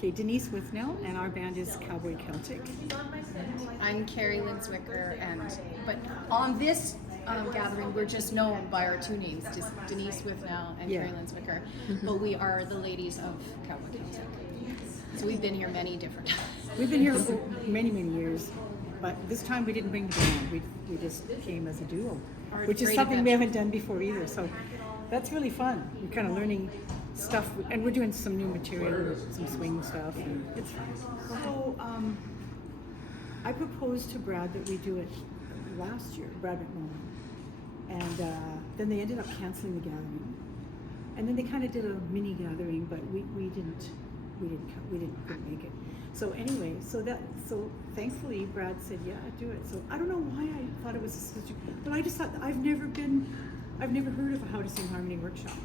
Okay, Denise Withnell, and our band is Cowboy Celtic. I'm Keri Zwicker, but on this gathering, we're just known by our two names, just Denise Withnell and Keri Zwicker. But we are the ladies of Cowboy Celtic. So we've been here many different times. We've been here for many, many years, but this time we didn't bring the band. We just came as a duo, which is something we haven't done before either. So that's really fun. We're kind of learning stuff, and we're doing some new material, some swing stuff, and it's fun. So I proposed to Brad that we do it last year, Brad McMullen, and then they ended up canceling the gathering, and then they kind of did a mini gathering, but we couldn't make it. So anyway, so thankfully Brad said, yeah, do it. So I don't know why I thought it was such a, but I just thought I've never heard of a How to Sing Harmony workshop.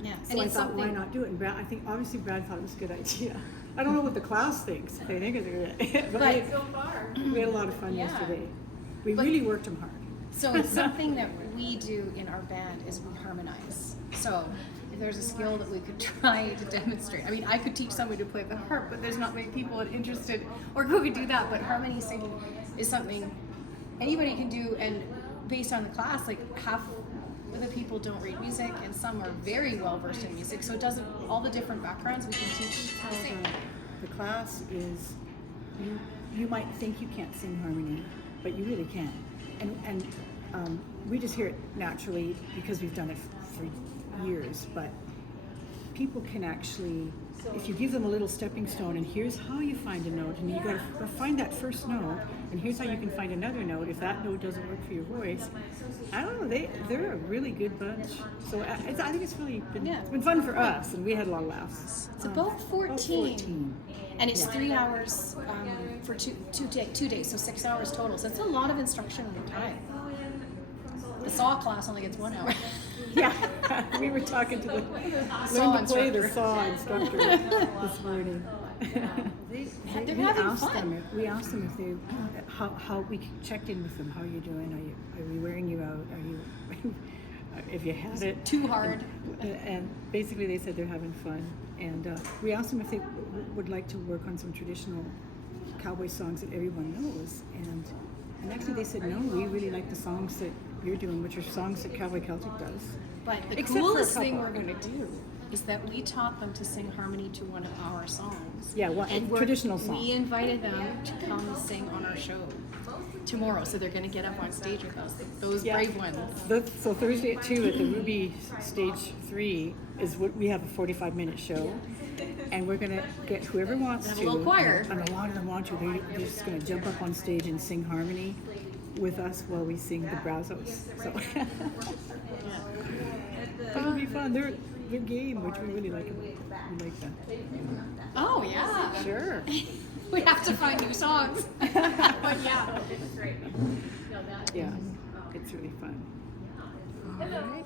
Yeah, so and I thought, why not do it? And Brad, I think obviously Brad thought it was a good idea. I don't know what the class thinks. If they think it's a good, but so far we had a lot of fun yesterday. We really worked them hard. So it's something that we do in our band is we harmonize. So if there's a skill that we could try to demonstrate, I mean, I could teach somebody to play the harp, but there's not many people interested or who could do that. But harmony singing is something anybody can do, and based on the class, like half of the people don't read music, and some are very well versed in music. So it doesn't, all the different backgrounds we can teach how to sing. The class is, you might think you can't sing harmony, but you really can. And we just hear it naturally because we've done it for years, but people can actually, if you give them a little stepping stone, and here's how you find a note, and you got to find that first note, and here's how you can find another note if that note doesn't work for your voice. I don't know, they're a really good bunch. So I think it's really been fun for us, and we had a lot of laughs. It's about 14. And it's 3 hours for two days, so 6 hours total. So it's a lot of instruction in time. The saw class only gets 1 hour. Yeah, we were talking to the learn to play the saw instructor this morning. We asked them if they, how we checked in with them. How are you doing? Are we wearing you out? Are you, if you had it too hard? And basically they said they're having fun. And we asked them if they would like to work on some traditional cowboy songs that everyone knows. And actually they said, no, we really like the songs that you're doing, which are songs that Cowboy Celtic does. But the coolest thing we're going to do is that we taught them to sing harmony to one of our songs. Yeah, traditional song. We invited them to come sing on our show tomorrow, so they're going to get up on stage with us. Those brave ones. So Thursday at 2 at the Ruby Stage 3 is what we have, a 45-minute show, and we're going to get whoever wants to. A little choir. And a lot of them want to. They're just going to jump up on stage and sing harmony with us while we sing the Brazos. So it'll be fun. They're game, which we really like. We like that. Oh yeah, sure. We have to find new songs. But yeah, yeah, it's really fun. All right.